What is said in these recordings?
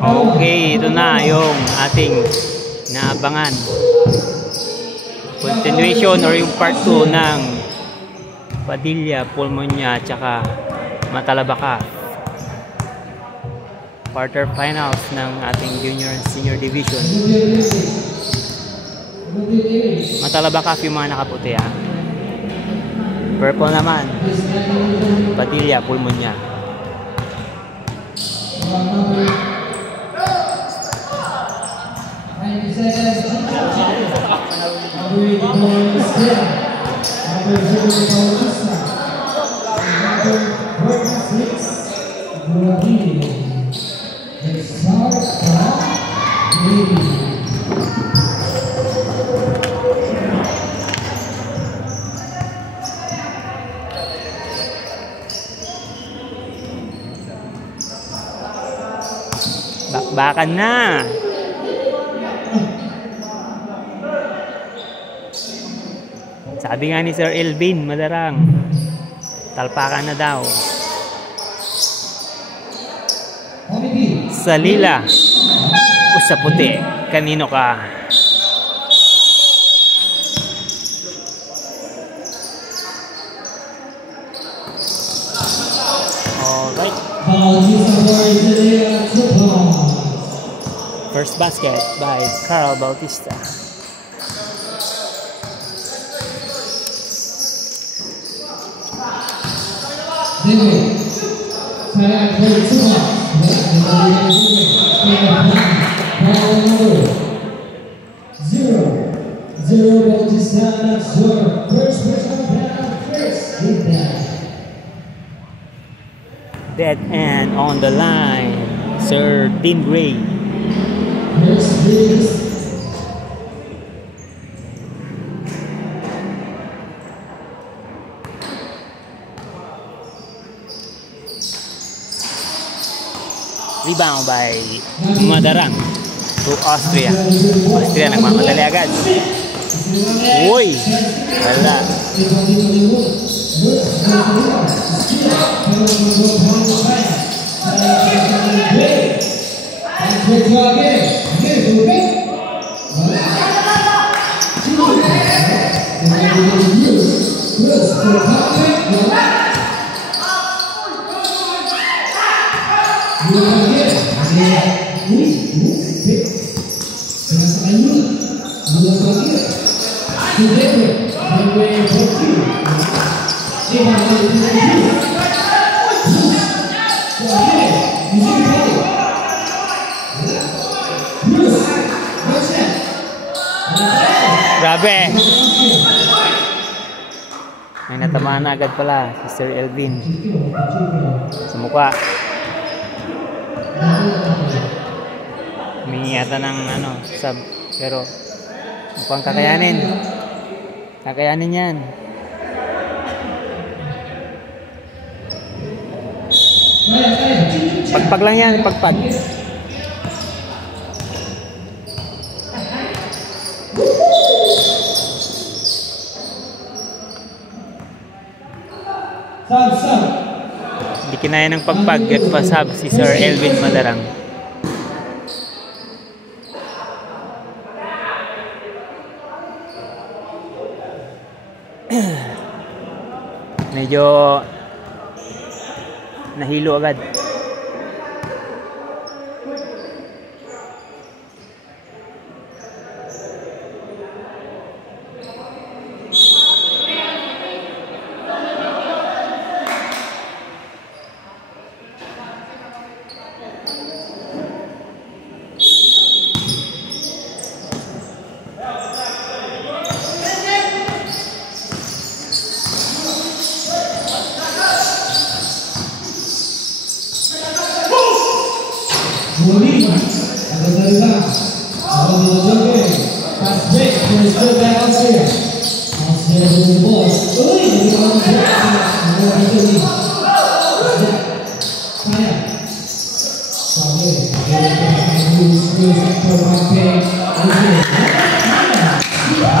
Okay, ito na yung ating naabangan. Continuation or yung part 2 ng Padilla, Pulmonia, tsaka Matalabaka. Quarter finals ng ating junior and senior division. Matalabaka yung mga nakaputi ha. Purple naman Padilla, Pulmonia. Bakbakan na. Sabi nga ni Sir Elvin Madarang, talpakan na daw. Sa lila o sa puti, kanino ka? Alright. First basket by Carl Bautista. Dead end on the line, Sir Dean Gray. Rebound by Madarang to Austria. Austria nagmamadali agad. Uy! Wala. Grabe. May natamaan na agad pala si Sir Elvin sa mukha. Humingi yata ng sub, pero mukhang kakayanin. Kakayanin yan. Pagpag lang yan, pagpag. Hindi kinaya ng pagpag at pasab si Sir Elvin Madarang. Medyo nahilo agad.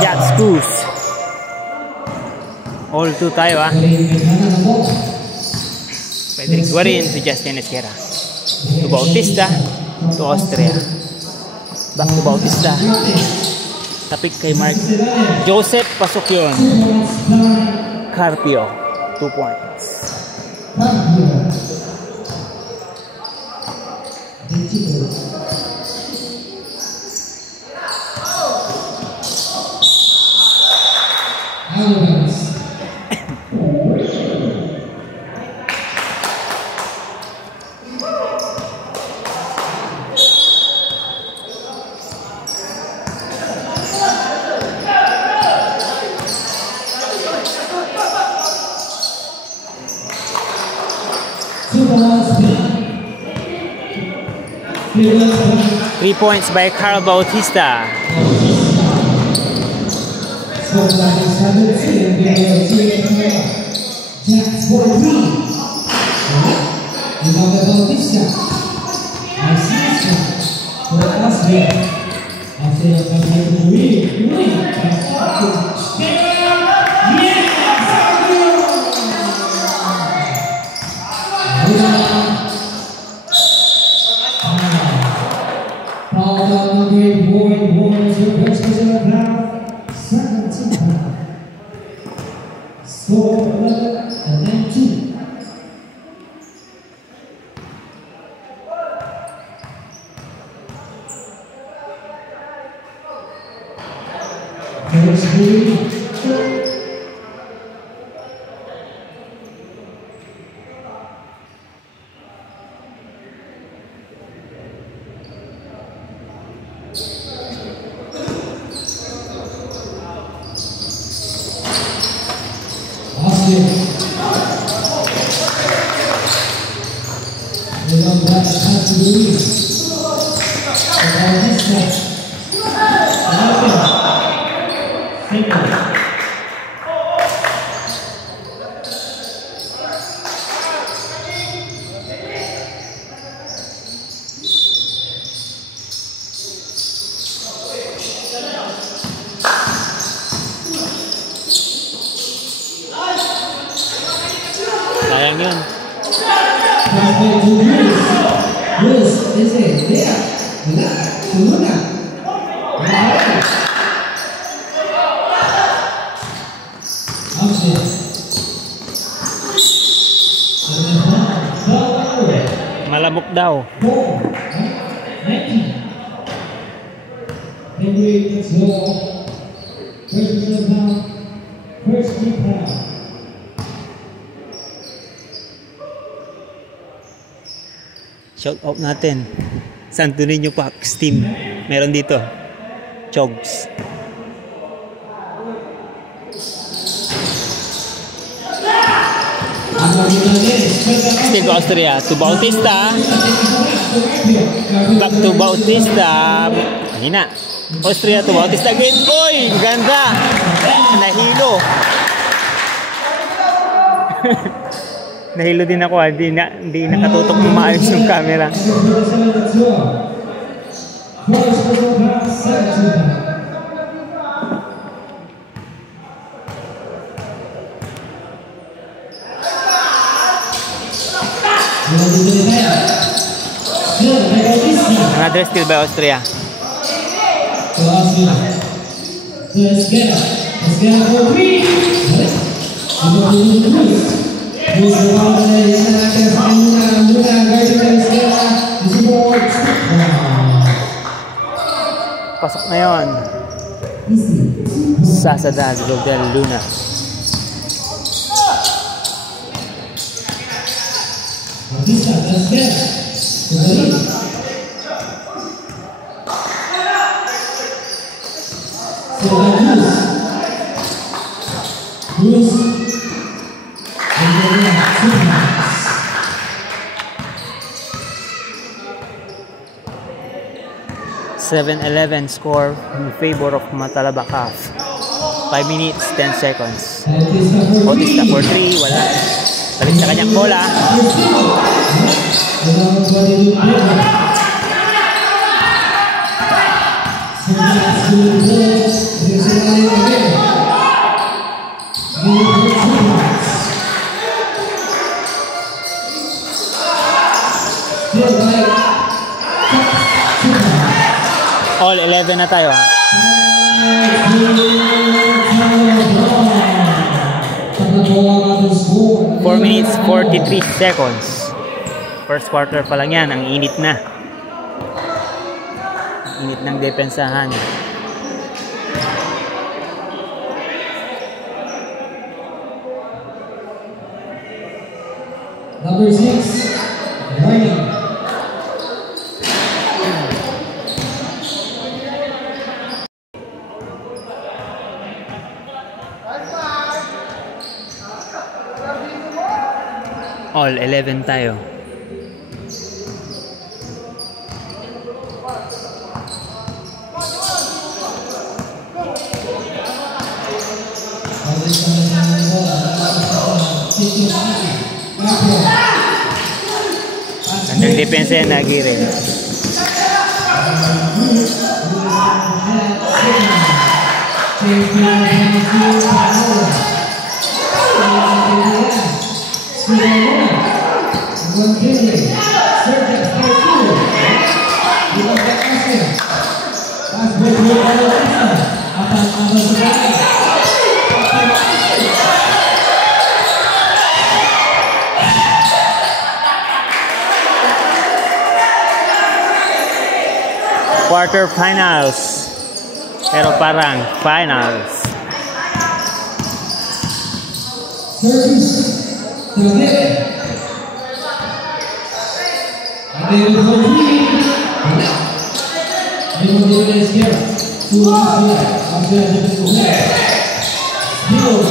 Jack Screws. All 2 tayo ah. Frederick Guarin to Justin Esquera. To Bautista. to Austria. Back to Bautista. Tapik kay Mark. Joseph, pasok yun. Carpio, 2 points. Three points by Carl Bautista. Sayang yun. Malamok daw. Shout out natin Santo Niño Packs team. Meron dito Chogs. Still Austria to Bautista. Back to Bautista. Hina. Austria to Bautista again. Oy, ganda. Nahilo. Nahilo din ako, hindi nakatutok ng maayos yung camera. Another steal by Austria. Pasok na yun. Sasadad Rodel Luna. (7-11) score in favor of Matalaba Calf. 5 minutes, 10 seconds. Bautista for 3, wala. Balik sa kanyang bola. All 11 na tayo. 4 minutes 43 seconds. First quarter pa lang yan. Ang init na. Init ng depensahan. Number 6, Ryan. All 11 tayo. Andang depensa yan lagi rin. Quarter finals, pero parang finals. Service to the net. And they will go three. They will give it as Garrett. To Oscar. Oscar has been clear. Still.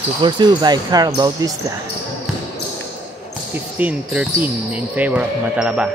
Super 2 by Carl Bautista. 15-13 in favor of Matalaba.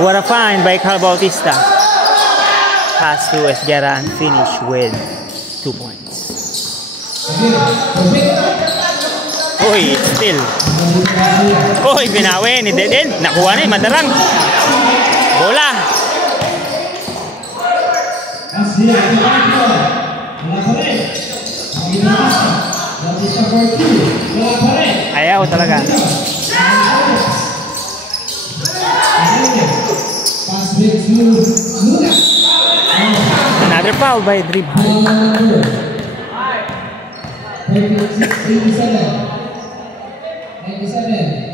What a find by Carl Bautista. Pass to Esguerra and finish with 2 points. Uy, still. Uy, binawi ni dead end. Nakuha na yung madarang. Bola. Ayaw talaga. Pass back to Luna. foul by Dream High. Number 87. 97.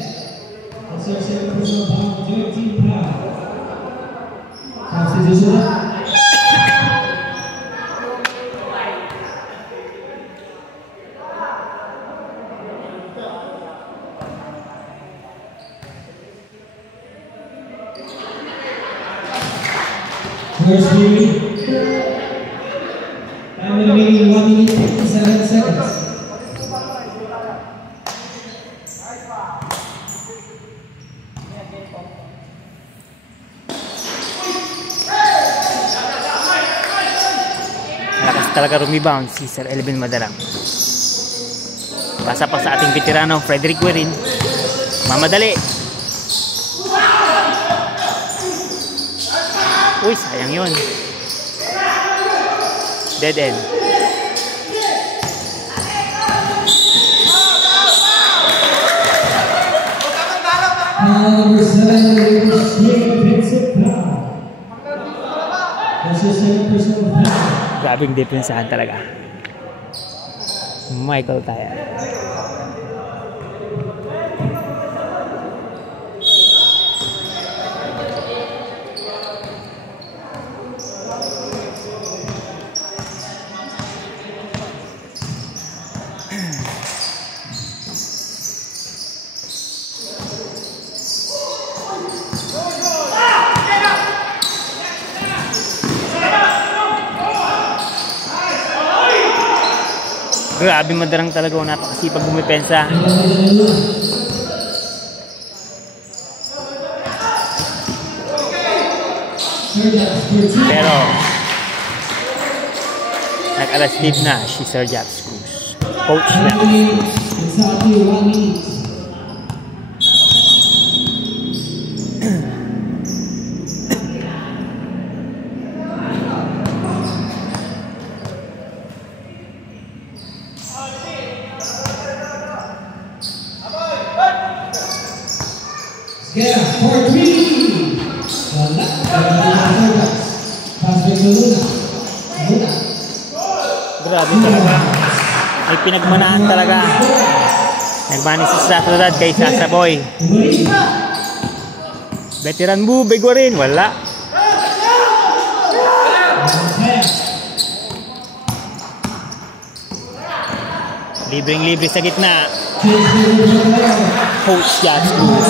Assertion personal foul, 13 foul. Substitution. First period. Time remaining 1 minute 57 seconds. Malakas talaga rebound si Sir Elvin Madalang. Pasa pa sa ating veterano Frederick Guerin. Mamadali. Uy, sayang yun. Dead end. Number 7, defensive foul. Assistant personal foul. Grabing depensahan talaga. Michael Taya. Grabe Madarang talaga, napakasipag bumipensa. Pero nag-alas deep na si Sir Japs Cruz. Coach na. Yeah, for 3. Wala. Pass to Luna. Luna. Grabe talaga. May pinagmanahan talaga. Nagmani si Satrodad kay Sasa Boy. Veteran Bubay Guerin. Wala. Libreng-libre sa gitna. Coach Japs Cruz.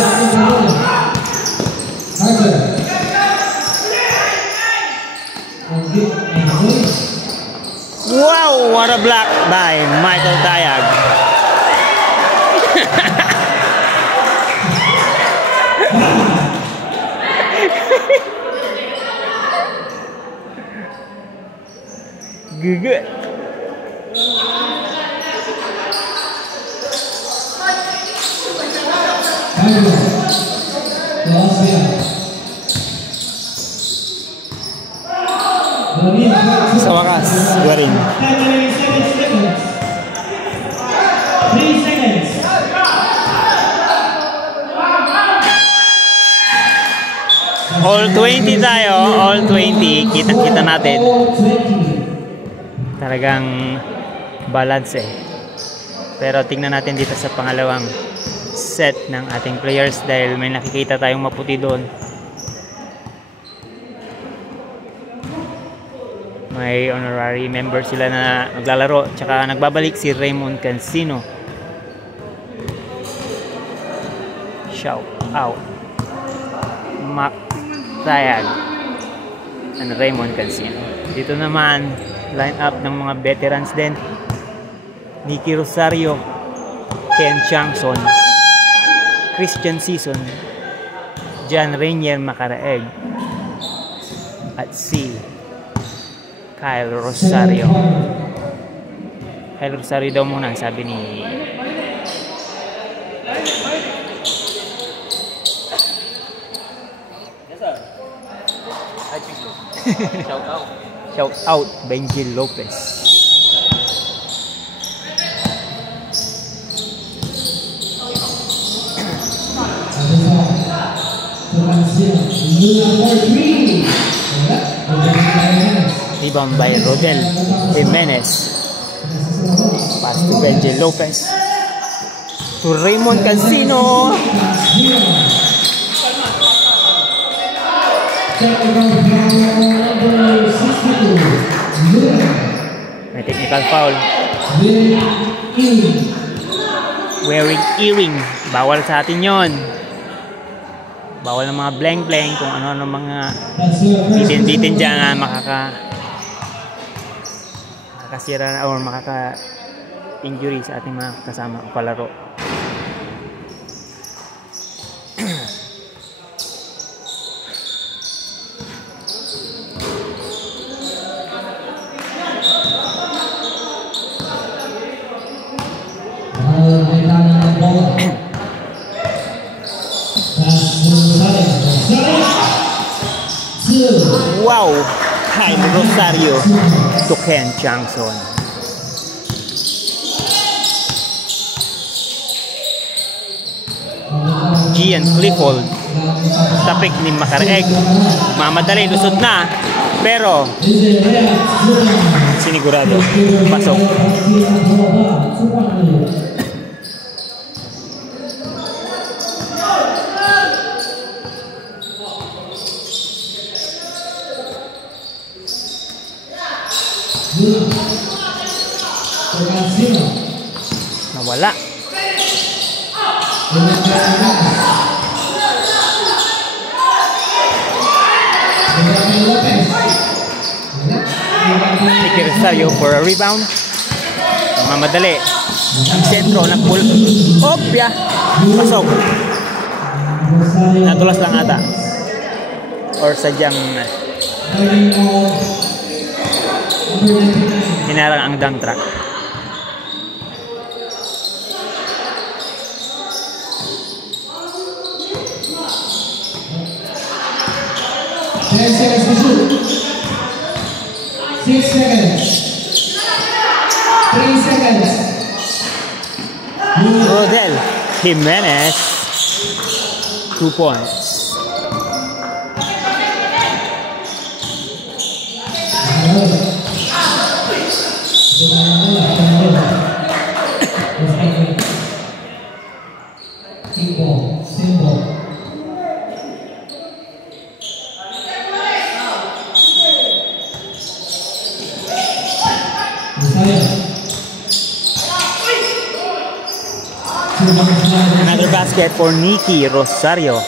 Wow, what a block by Michael Tayag. Good. Sa wakas, Guerin. 3 seconds. All 20 tayo, all 20. Kita-kita natin. Talagang balance eh. Pero tingnan natin dito sa pangalawang set ng ating players dahil may nakikita tayong maputi doon. May honorary member sila na naglalaro, tsaka nagbabalik si Raymond Cancino. Shout out Mac Tayag and Raymond Cancino. Dito naman line up ng mga veterans din. Nicky Rosario, Ken Changson, Christian Season, John Rainier Macaraeg, at si Kyle Rosario. Kyle Rosario daw muna, sabi ni Shout out Benji Lopez. Rebound by Rodel Jimenez. Pass to Benji Lopez. To Raymond Cancino. May technical foul. Wearing earring. Bawal sa atin yon. Bawal ng mga blank-blank kung ano mga bitin-bitin dyan na makakasira or makaka-injury sa ating mga kasama o palaro. Wow! Jaime Rosario to Ken Johnson. Gian Clifford. Tapik ni Macareg. Mamadali, lusod na. Pero sinigurado. Pasok. Nawala. Ricky Rosario for a rebound. Mamadali. Ang sentro ng pull. Opya. Pasok. Natulas lang ata. Or sadyang hinarang ang dunk track. Rodel Jimenez, 2 points. Another basket for Nikki Rosario.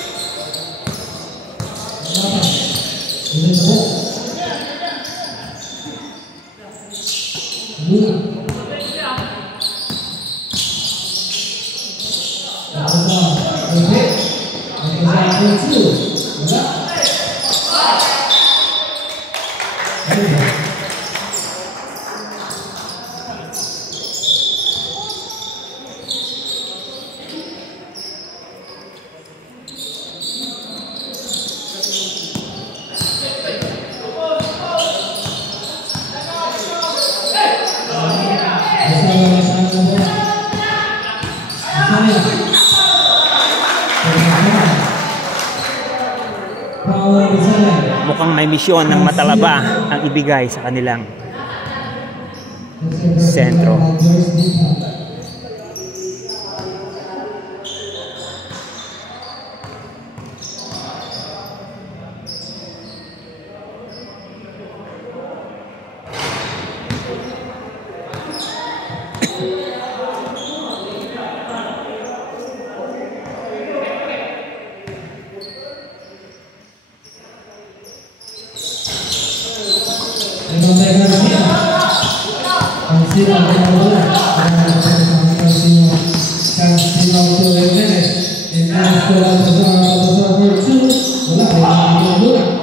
Mukhang may misyon ng Matalaba ang ibigay sa kanilang sentro.